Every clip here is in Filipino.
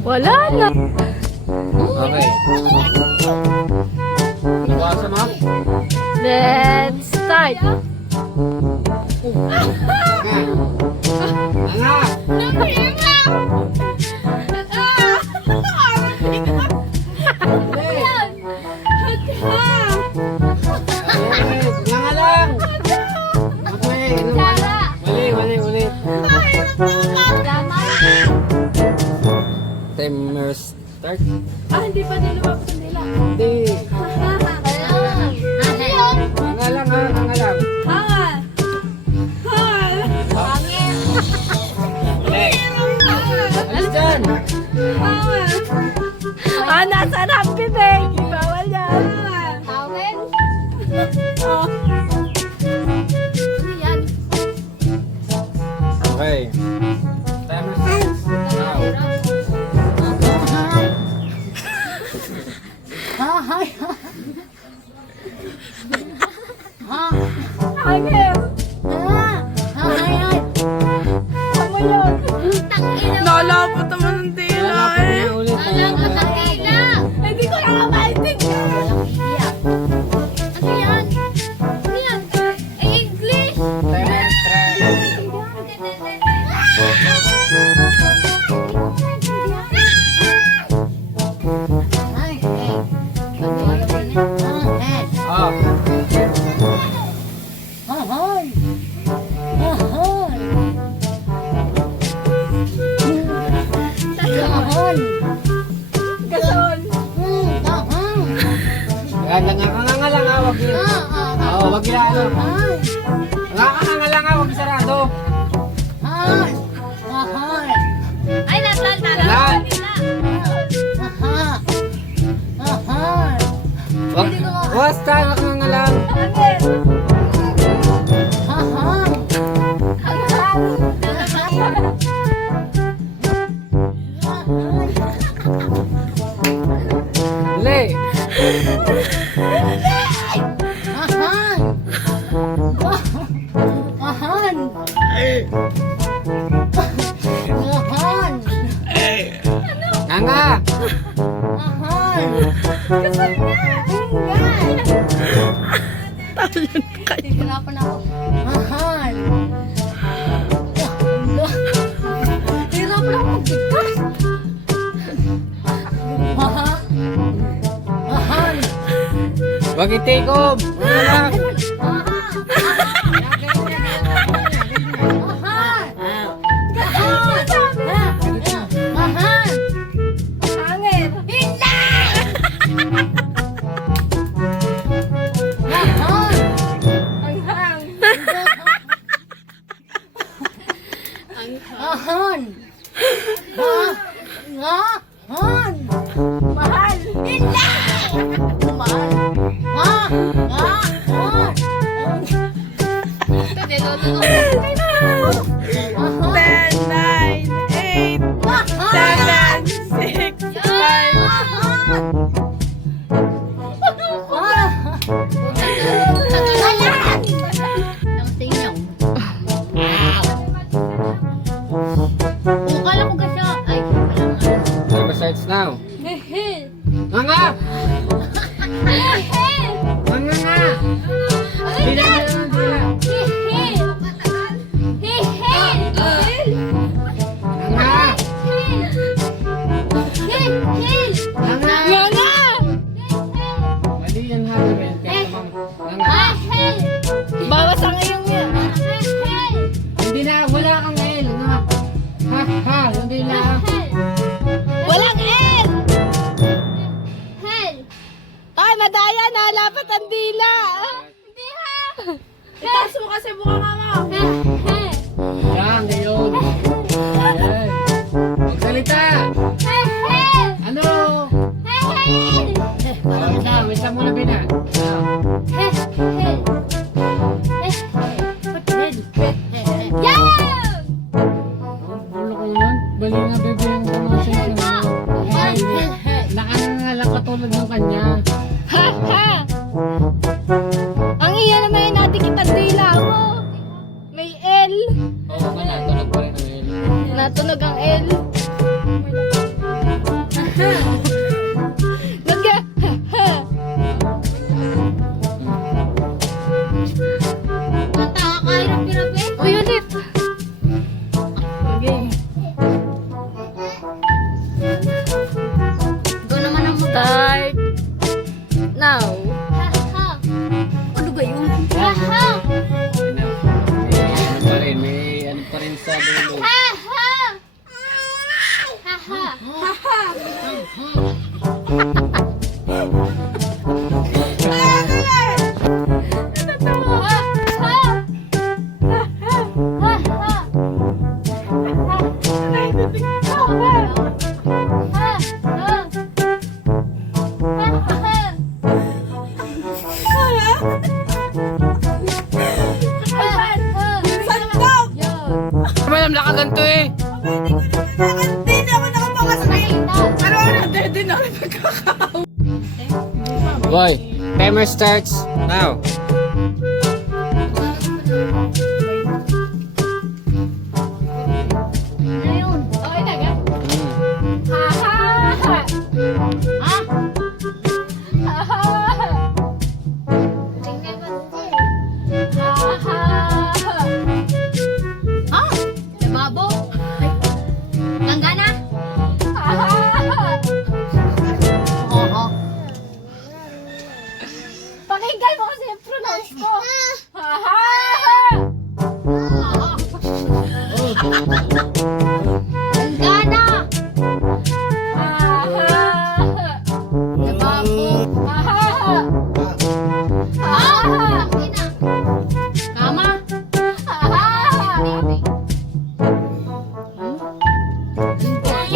Wala na. Okay. Iwasan mo. Let's start. Timers start. Hindi pa din lumabas nila. Hindi. Nangalang ha, nangalang. Alis dyan. Nasa happy bag. Bawal yan. Okay. Timers start. Now. Hangin. Nalapot naman ng tila eh. Hindi ko na maintindihan. Timers start. Off. Gason. Nangangalang ha, wag yun. Oo, wag yun ano. Nangangalang ha, wag sarado. Ay, nasal na Lan. Basta nangangalang. Dali. Nanga. Hihirapan ako. Hihirapan ako magbigkas. Wag itikom. Nangalang. Hangin. Mahal. Ten, nine, eight, seven, six, five. Timer starts now. Nanga. Nanga nga. Dila, dila. Nanga. Nanga. Mali yan ha. Nanga. Bawas ang iyong yan. Hindi na, wala kang L. Ha? Ha? Hindi na. Walang L! Ay, madaya na. Lapat ang dila. Hindi ha. Itaas mo kasi mukha mo. Yan, ngayon. Magsalita. Ano? Wait lang muna, Bina. Ulo ko naman. Bali nga, bebe, yung pronunciation. Nakangalang katulad ng kanya. Ha! Ha! Ang iya naman yung natikit ang dila mo. May L. Oo nga, natunog pa rin ang L. Natunog ang L. Nagka. Nakakahirap-hirap eh. Uy, ulit. Okay. Ikaw naman ang Start. Now. Ano ba yun? Ha-ha! Ano pa rin, may ano pa rin sa dulo. Ha-ha! Ha-ha! Malam nakaganto eh. Boy, timer starts now. Okay na, ga? Hmm. Ha, ha, ha. Ha, ha, ha. Lababo? Langgana? Ha, ha, ha. Oo. Pakinggan mo kasi yung pronounce ko. Ha, ha, ha. Langgana? Ha, ha, ha. Lababo? Ha, ha, ha. Ha, ha. Kama? Ha, ha, ha.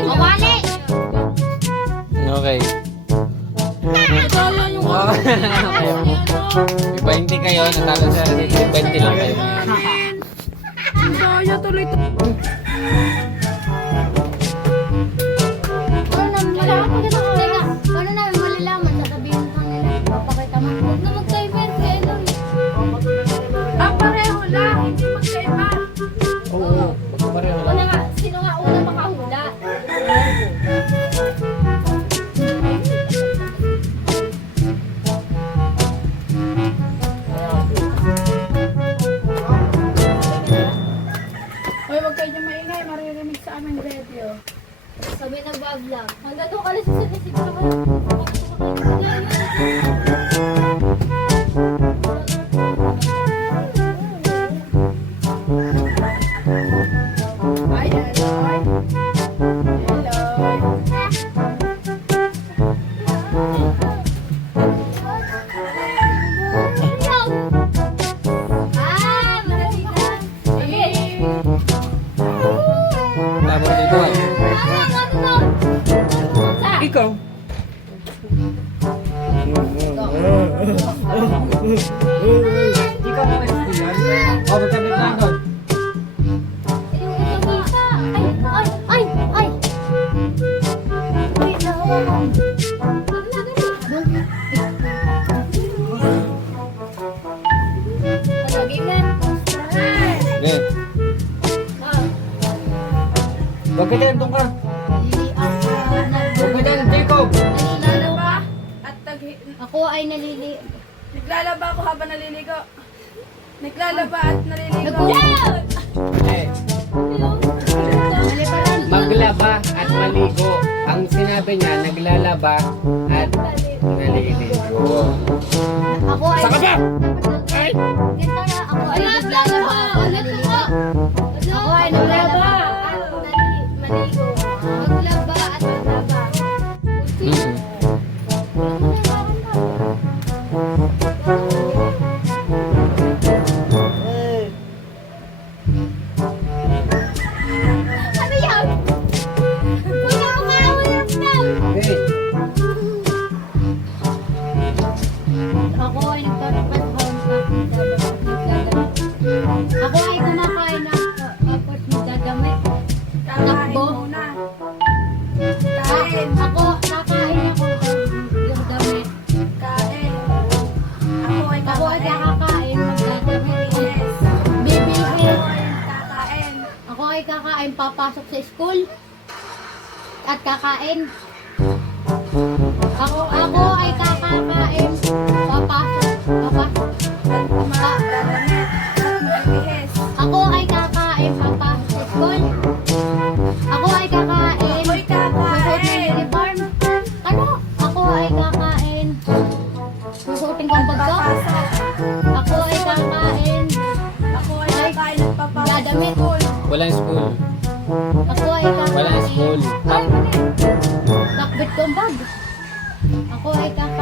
Mawali? Okay. May 20 kayo, natalo sa 20 lang kayo. Kaya tuloy to. Teka, paano namin malalaman? Sasabihin mo nila, papakita mo. Huwag na mag-timer, kaya ano eh. Ah, pareho lang. Hindi magkaiba. Oo, magpareho Una lang. nga, sino nga una makahula? Hoy, wag kayo dyan maingay. Maririnig sa aming radio. Sabi ng vlog. Hanggang doon ka lang sa sinisip ko. Ay, Eloy. Eloy. Ah, marami na. Sige. Tapos dito. Sa. Ikaw. Ikaw mo yan. Oh, magkabit lang doon. Ay! Wait, nahawakan. Ano, game na? Okay. Huwag ka dyan, doon ka. Huwag ka dyan, Jacob. Naglalaba at Ako ay nalili... naglalaba ako habang naliligo. Naglalaba at naliligo. Eh, Mali pa rin. maglaba at maligo. Ang sinabi niya, naglalaba at naliligo. Ako ay... Saka ba? Ay! Ganito na, ako ay naglalaba at naliligo. Ako ay naglaba at maligo. Maglaba at maglaba. Mm-mm. Ano yan? Kuya, kumawalap na! Okay. Ako ay nagtatapad Ako ay kumakain ng kapot magdadamit. Kakain Takbo. muna. Ako, kakain ako yung damit. Kain. Ako ay Ako ay kakain. kakakain magdadamit. Yes. Bibili. Ako ay kakain. Ako ay kakain papasok sa school. At kakain. Ako ay kakain. Papasok. Ako ay kakain. Papasok sa school. Ako ay kakain. Ako'y kakain. Susuot ng uniform. Ano? Ako ay kakain. Susuotin ko ang bag ko. Ako ay kakain. Ako ay kakain at papasok. Dadamit. Walang school. Ako ay kakain. Walang school. Ay, mali. Takbit ko ang bag. Ako ay kakain.